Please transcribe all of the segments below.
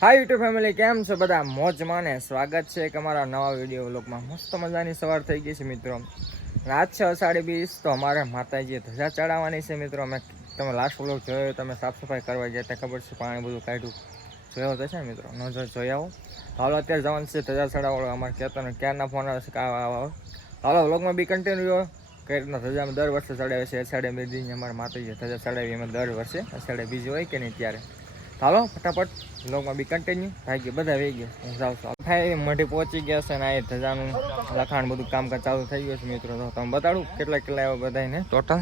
હાય YouTube family કેમ છો બધા? મોજમાં ને સ્વાગત છે એક અમારા નવા વીડિયો વ્લોગમાં મસ્ત મજાની સવાર થઈ ગઈ છે મિત્રો. રાત છે અષાઢી બીસ તો અમારે માતાજીએ ધજા ચડાવવાની છે મિત્રો. અમે તમે લાસ્ટ વ્લોગ જોયો, તમે સાફ સફાઈ કરવા ગયા ત્યાં ખબર છે, પાણી બધું કાઢ્યું. જોયો તો છે મિત્રો? ન જો જોઈ આવો. હાલો, અત્યારે જવાનું છે ધજા ચડાવવાળો અમારે કહેતો ક્યારના ફોન આવે છે આવો હાલો વ્લોગમાં બી કન્ટિન્યુ કઈ રીતના ધજા દર વર્ષે ચડાવે છે? અષાઢે બીજી અમારે માતાજીએ ધજા ચડાવી અમે દર વર્ષે અષાઢે બીજી હોય કે નહીં ત્યારે? ચાલો ફટાફટ બ્લોગમાં બી કન્ટિન્યુ થાય ગયા બધા વહી ગયા. હું જાઉં છું. ભાઈ, મઢી પહોંચી ગયા છે ને આ ધજાનું લખાણ બધું કામકાજ ચાલુ થઈ ગયું છે મિત્રો. તો તમે બતાડું કેટલા કેટલા આવ્યા બધાને ટોટલ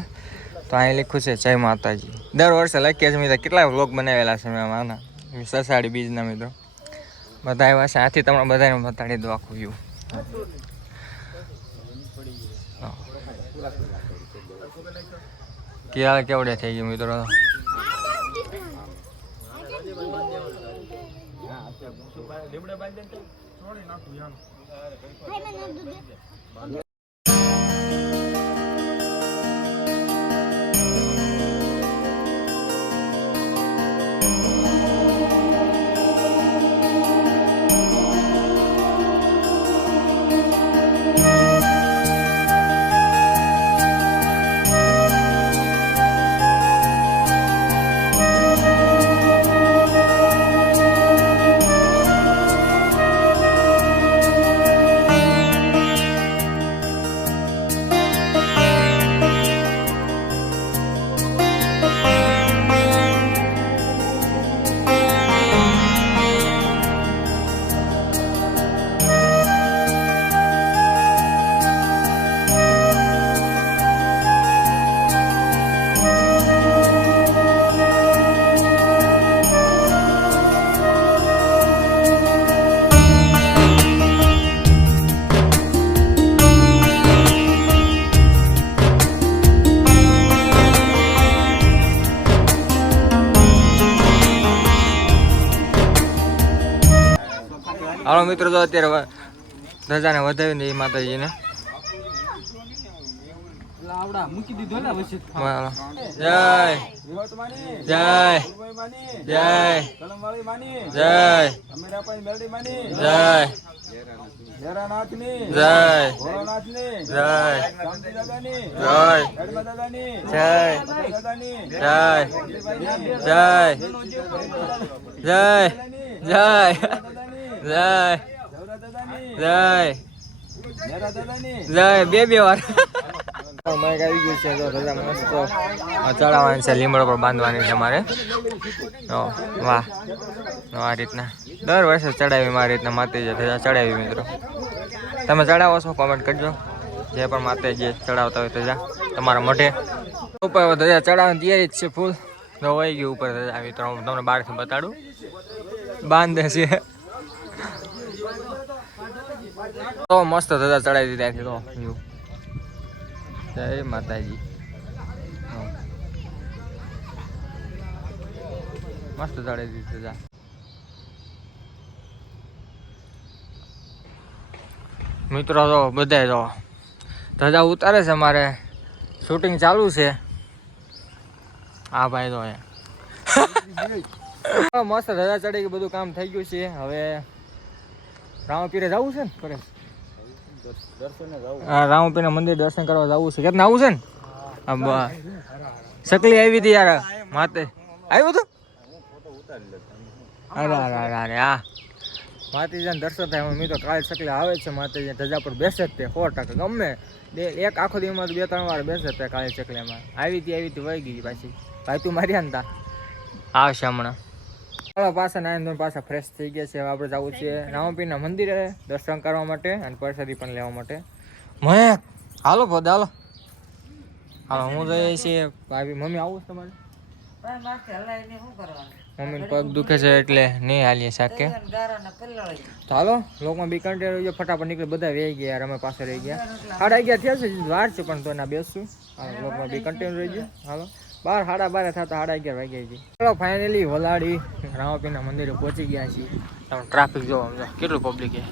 તો અહીં લખ્યું છે, જય માતાજી. દર વર્ષે લખીએ છીએ મિત્રો. કેટલા બ્લોગ બનાવેલા છે મેં આના. સસાડી બીજના મિત્રો. બધા આવ્યા છે. આથી તમને બધાને બતાડી દો આખું વ્યૂ કેવડે થઈ ગયું મિત્રો? નાખું હાલો મિત્રો, તો અત્યારે ધજાને વધાવી દે માતાજીને. જય જય જય. જય. જય. જય. જય. જય. જય. જય. જય જય જય મેરા બે બે વાર માઇક આવી ગયું છે ચડાવવાની છે લીમડો પર બાંધવાની છે અમારે તો વાહ આ રીતના દર વર્ષે ચડાવી મારી રીતના માતાજી ધજા ચડાવી મિત્રો તમે ચડાવો છો કોમેન્ટ કરજો જે પણ માતાજી ચડાવતા હોય ધજા તમારા મોઢે ઉપર ધજા ચડાવવાની તૈયારી જ છે ફૂલ તો વહી ગયું ઉપર ધજા મિત્રો હું તમને બહારથી બતાડું બાંધે છે તો મસ્ત ધજા ચડાવી દીધી તો. જય માતાજી. મસ્ત ચડાવી દીધી ધજા. મિત્રો તો બધા તો ધજા ઉતારે છે મારે. શૂટિંગ ચાલુ છે. હા ભાઈ તો મસ્ત ધજા ચડી ગઈ બધું કામ થઈ ગયું છે. હવે રામપીરે જવું છે ને જાવ હા રામપીના મંદિર દર્શન કરવા જવું છે. કેટલા આવું છે ને? સકલી આવી હતી યાર માતે આવ્યું હતું? અરે અરે અરે હા માતાજીના દર્શન થાય હું તો કાલે સકલે આવે છે માતાજી ધજા પર બેસે જ તે સો ટકા. ગમે. એક આખો દિવસમાં બે ત્રણ વાર બેસે તે કાલે ચકલેમાં. આવી હતી આવી હતી વહી ગઈ પાછી. ભાઈ તું મારી આનતા આવશે હમણાં. ચાલો પાછા નાયન પાછા ફ્રેશ થઈ ગયા છે. હવે આપણે જવું છે રામપીરના મંદિરે દર્શન કરવા માટે અને પ્રસાદી પણ લેવા માટે. મહેક હાલો પોદ હાલો. હાલો હું જઈએ છીએ. ભાભી મમ્મી આવું છે તમારે? મમ્મીને પગ દુખે છે એટલે નહીં હાલીએ શાકે. તો હાલો લોકમાં બી કંટે રહ્યો ફટાફટ નીકળી બધા રહી ગયા યાર અમે પાસે રહી ગયા. સાડા અગિયાર થયા છે વાર છે પણ તો એના બેસશું હાલો લોકમાં બી કન્ટિન્યુ રહી ગયું. હાલો. બાર, સાડા બાર થતા, સાડા અગિયાર વાગ્યા છે ચલો ફાઇનલી વલાડી રામાપીના મંદિરે પહોંચી ગયા છીએ. તમે ટ્રાફિક જોવા સમજો કેટલું પબ્લિક છે?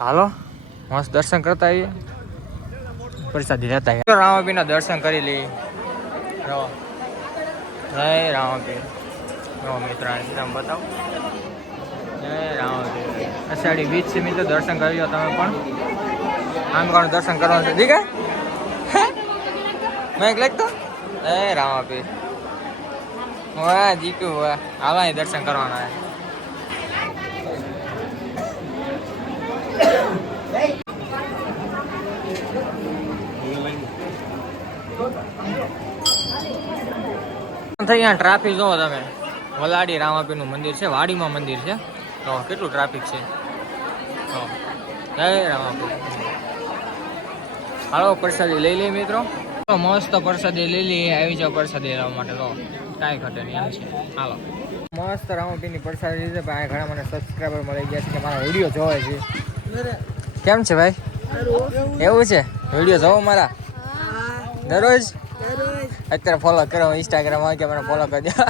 હાલો, મસ્ત દર્શન કરતા આવીએ. પ્રસાદી લેતા આવીએ. રામાપીના દર્શન કરી લઈએ. જય રામાપી. જો મિત્ર તમે બતાવો. જય રામાપીર અષાઢી બીચ છે મિત્રો, દર્શન કરી લો તમે પણ. આમ કોણ દર્શન કરવાનું છે? દીકરા મેં એક લખતો એ રામાપી વાહ જીકુ વાહ આવા દર્શન કરવાના થઈ અહીંયા ટ્રાફિક જોવો તમે. વલાડી રામાપીનું મંદિર છે, વાડીમાં મંદિર છે. તો કેટલું ટ્રાફિક છે? જય રામાપી હાલો, પ્રસાદી લઈ લઈએ મિત્રો. મસ્ત પ્રસાદી લઈએ આવી જાવ પ્રસાદી લેવા માટે તો. કાંઈ ઘટે નહીં છે. હાલો. મસ્ત રામાપીરની પ્રસાદી લીધે આ ઘણા મને સબસ્ક્રાઈબર મળી ગયા છે કે મારા વીડિયો જોવે છે. કેમ છે ભાઈ? એવું છે? વીડિયો જોવો મારા? દરરોજ? અત્યારે ફોલો કરો ઇન્સ્ટાગ્રામ હોય કે મને ફોલો કરી દો.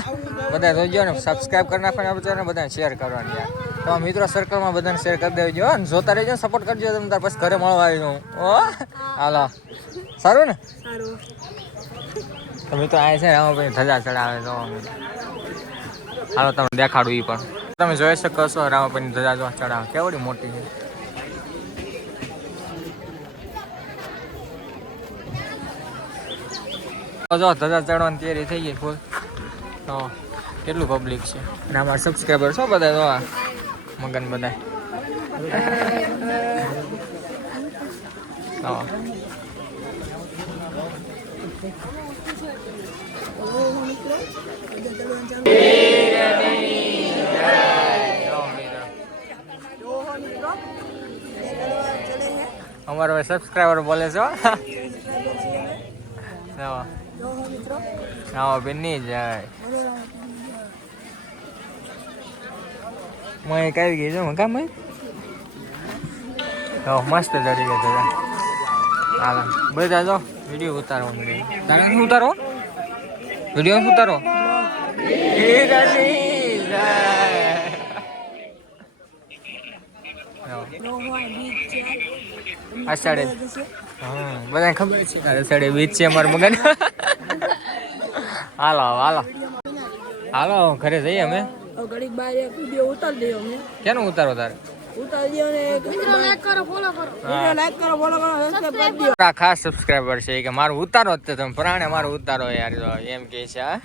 બધા જોજો ને સબસ્ક્રાઇબ કરી નાખો ને ને બધાને શેર કરવાની યાર તમારા મિત્રો સર્કલમાં બધાને શેર કરી દેજો અને જોતા રહેજો સપોર્ટ કરજો તમે તાર પછી ઘરે મળવા આવી જાઉં. ઓ હાલો. સારું ને? તમે તો આ છે રામાભાઈ ધજા ચડાવે તો હાલો તમને દેખાડું એ પણ. તમે જોઈ શકો છો રામાભાઈની ધજા જો ચડાવે. કેવડી મોટી છે. જો ધજા ચડવાની તૈયારી થઈ ગઈ ફૂલ. તો કેટલું પબ્લિક છે? અને અમારા સબસ્ક્રાઈબર છો બધા તો મગન બધા અમારો સબસ્ક્રાઈબર બોલે છો હા. બેનની જાય મેં કઈ ગઈ છું કામ મસ્ત ચડી ગયા હતા હાલ. બધા જો. વીડિયો ઉતારો. તારે શું ઉતારો? વીડિયો શું ઉતારો. અષાઢે હા બધાને ખબર છે કે અષાઢે બીચ છે અમારું મગન. હાલો હાલો. હાલો ઘરે જઈએ અમે. ઘડીક બાર વીડિયો ઉતારી દઈએ અમે. કેનું ઉતારો તારે? ઉતારી દઈએ અને એક વીડિયો લાઈક કરો ફોલો કરો. વીડિયો લાઈક કરો ફોલો કરો સબસ્ક્રાઇબ કરી દો. આ ખાસ સબસ્ક્રાઈબર છે કે મારું ઉતારો જ તમે પ્રાણે મારું ઉતારો યાર એમ કે છે હા.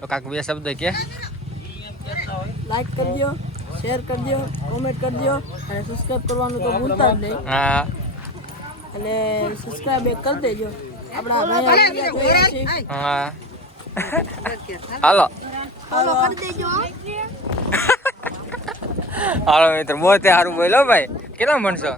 તો કાક બે શબ્દ કે લાઈક કરી દો શેર કરી દો કોમેન્ટ કરી દો અને સબસ્ક્રાઇબ કરવાનું તો ભૂલતા જ નહીં. હા. અને સબસ્ક્રાઈબ એક કરી દેજો. આપણા ભાઈ હા. હાલો. હાલો કરી દેજો. હાલો મિત્ર બહુ તે સારું બોલો ભાઈ. કેટલા મણસો?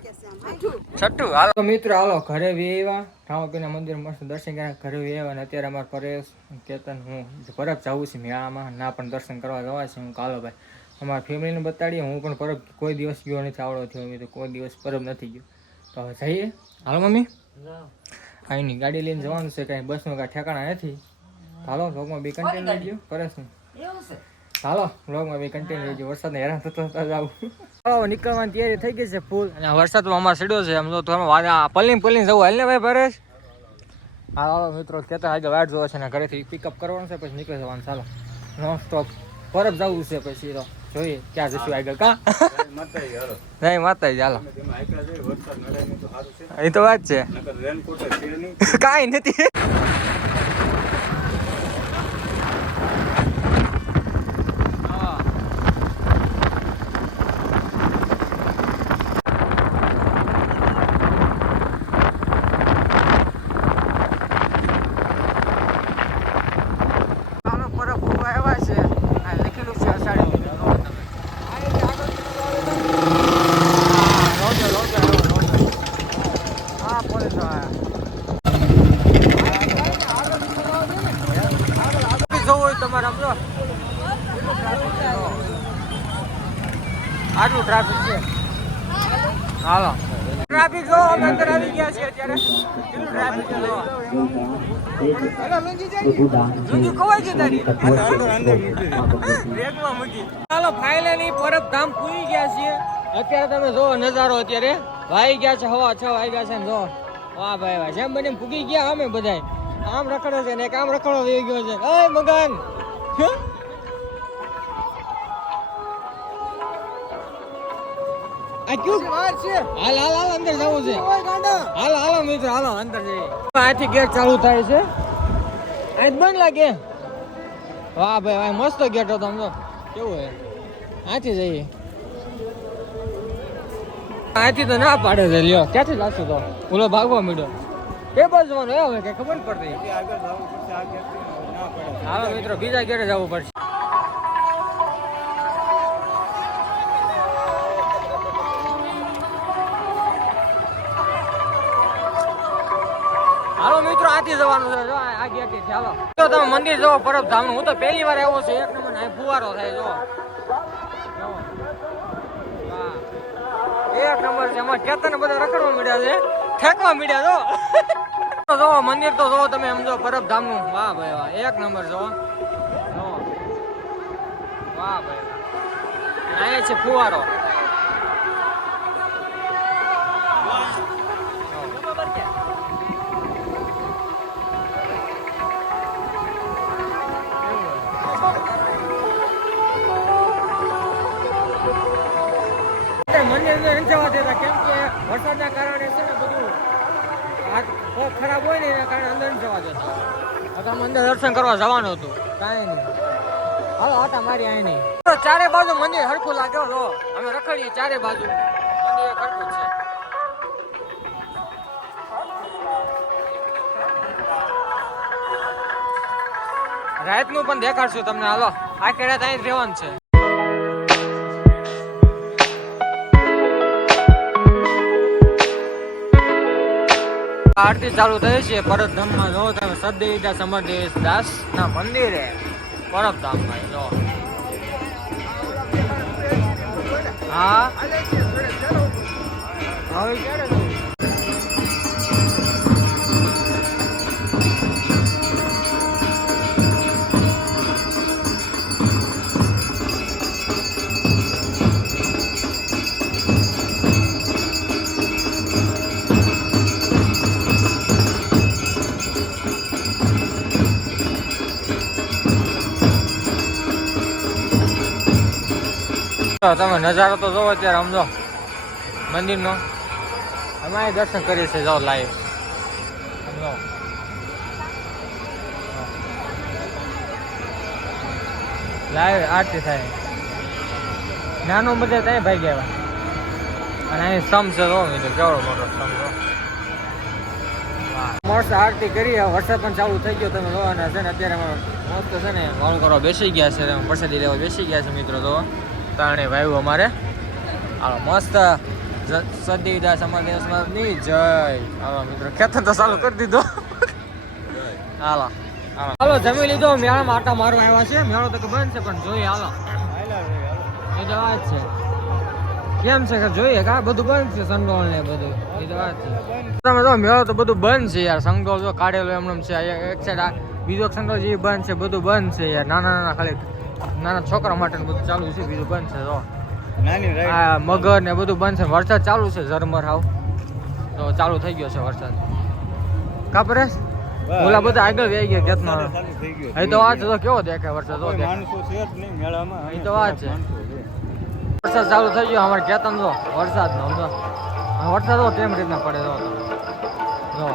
છઠ્ઠું હાલો. મિત્ર હાલો ઘરે વેવા ઠામપીના મંદિર મસ્ત દર્શન કર્યા ઘરે વેવા અને અત્યારે અમારે પરેશ કેતન હું પરબ જાઉં છું મેળામાં ના પણ દર્શન કરવા જવા છે. હું કાલો ભાઈ અમારા ફેમિલીને બતાડીએ. હું પણ પરબ કોઈ દિવસ ગયો નથી આવડો થયો મેં તો કોઈ દિવસ પરબ નથી ગયો. તો હવે જઈએ. હાલો મમ્મી. અહીંની ગાડી લઈને જવાનું છે કાંઈ બસનું કાંઈ ઠેકાણા નથી. હાલો ભગવાન બી લઈ ગયો પરેશનું. હાલો વ્લોગમાં બી કન્ટિન્યુ રહેજો વરસાદને હેરાન થતો થતા જાવ હાલો નીકળવાની તૈયારી થઈ ગઈ છે ફૂલ અને વરસાદમાં અમારે સડ્યો છે. આમ તો તમે વાદા પલ્લી પલ્લી જવું હાલ ને ભાઈ પરેશ? હા હાલો મિત્રો કહેતા આગળ વાટ જોવે છે ને ઘરેથી પિકઅપ કરવાનું છે પછી નીકળી જવાનું ચાલો નોન સ્ટોપ પરબ જવું છે પછી તો જોઈએ ક્યાં જશું આગળ કા? નહીં માતાજી વરસાદ એ તો વાત છે. કાંઈ નથી આનો પરબ ફૂવા આવ્યા છે આ લખેલું છે અષાઢી બીજ. જોવો તમે. હા, રોજો, રોજો, આવ્યો, રોજો. હા, પોલીસવાળા. જોવું હોય તમારે આમ જો. આટલું ટ્રાફિક છે. હાલો. ટ્રાફિક જો અમે અંદર આવી ગયા છીએ અત્યારે. કેટલું ટ્રાફિક છે તારી? મૂકી. ચાલો ફાઇનલી પરબ ધામ પૂરી ગયા છીએ. અત્યારે તમે જો નજારો અત્યારે. વાઈ ગયા છે હવા છ વાગ્યા છે ને જો વાહ ભાઈ વાહ. જેમ બને પૂગી ગયા અમે બધાય. આમ રખડો છે ને એક આમ રખડો થઈ ગયો છે. ઓય મગન. આ ક્યું હાલ હાલ હાલ અંદર જવું છે. હાલ હાલો મિત્રો હાલો અંદર જઈએ. અહીંથી ગેટ ચાલુ થાય છે. આજ બંધ લાગે. વાહ ભાઈ વાહ મસ્ત ગેટ હતો તો. કેવું હે અહીંથી જઈએ. આથી તો ના પાડે છે લ્યો. ક્યાંથી લાગશે તો? ઓલો ભાગવા મળ્યો એ બાજુ જવાનું એ હવે કઈ ખબર પડતી. હાલો મિત્રો બીજા ગેટે જવું પડશે. હાલો જવાનું છે. જો, આ ગેટે ચાલો તો તમે મંદિર જવો પરબ ધામનું. હું તો પહેલી વાર આવ્યો છું. એક નંબર, અહીં ફુવારો થાય જો. એક નંબર છે. એમાં કેતન બધા રખડવા મળ્યા છે. ઠેકવા મળ્યા જો. જો મંદિર તો જો તમે, એમ જો પરબ ધામનું. વાહ ભાઈ, વાહ. એક નંબર જો વાહ ભાઈ. અહીંયા છે ફુવારો. અંદર જવા દેતા, કેમ કે વરસાદના કારણે છે ને બધું હાથ પગ ખરાબ હોય ને એના કારણે અંદર નથી જવા દેતા. હવે મંદિર દર્શન કરવા જવાનું હતું. કાંઈ નહીં. હાલો આટા મારી અહીં નહીં ચારે બાજુ મંદિર હરખું લાગે લો અમે રખડીએ ચારે બાજુ. મંદિર હરખું છે. રાતનું પણ દેખાડશું તમને, હાલો. આ કેડા ત્યાં રહેવાનું છે. આરતી ચાલુ થઈ છે. પરતમાં જો તમે સદેવિતા સમરદેશ દાસ ના મંદિરે. પરતમાં જો. હા? હવે ક્યારે તો તમે નજારો તો જોવો અત્યારે સમજો મંદિરનો. અમે અહીં દર્શન કરીએ છીએ, જાઓ લાઈવ સમજો લાઈવ આરતી થાય. નાનો બધા ત્યાં ભાઈ ગયા અને અહીં સમ છે, જો, મિત્રો, કેવડો મોટો સમ જો મસ્ત આરતી કરી હવે વરસાદ પણ ચાલુ થઈ ગયો, તમે જોવો અને છે ને અત્યારે અમે મસ્ત છે ને, વાળું કરવા બેસી ગયા છે તમે પ્રસાદી લેવા બેસી ગયા છે, મિત્રો તો તાણે વાયુ અમારે. હાલો, મસ્ત સદીદાસ અમારા જય. હાલો, મિત્રો ખેતર તો ચાલુ કરી દીધો. હાલો. હાલો, જમી લીધો. મેળામાં આટા મારવા આવ્યા છે. મેળો તો બંધ છે, પણ જોઈએ, હાલો. એ તો વાત છે. કેમ છે કે જોઈએ કા બધું બંધ છે, સંડોળ ને બધું? એ તો વાત છે. તમે તો મેળો તો બધું બંધ છે યાર. સંડોળ જો કાઢેલો એમ છે. એક સાઈડ બીજો સંડોળ જે બંધ છે, બધું બંધ છે યાર. નાના નાના ખાલી નાના છોકરા માટે બધું ચાલુ છે બીજું બંધ છે તો નાની આ મગર ને બધું બંધ છે વરસાદ ચાલુ છે ઝરમર હાવ. તો ચાલુ થઈ ગયો છે વરસાદ. કાપરે ઓલા બધા આગળ વેઈ ગયા ખેતમાં અહીં તો વાત તો કેવો દેખાય વરસાદ તો કોઈ માણસો છે જ નહીં મેળામાં. એ તો વાત છે. વરસાદ ચાલુ થઈ ગયો અમારે ખેતમ તો વરસાદ નો વરસાદ તો કેમ રીતના પડે તો જો.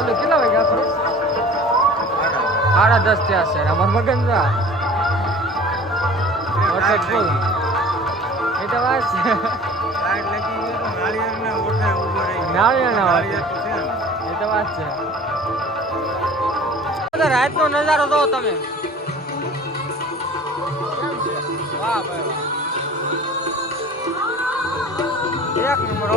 ચાલુ કેટલા વાગ્યા ખરો સાડા દસ થયા છે. અમાર મગન વરસાદ ફૂલ એ તો વાત. એ વાત છે. રાતનો નજારો જો તમે. એક નંબર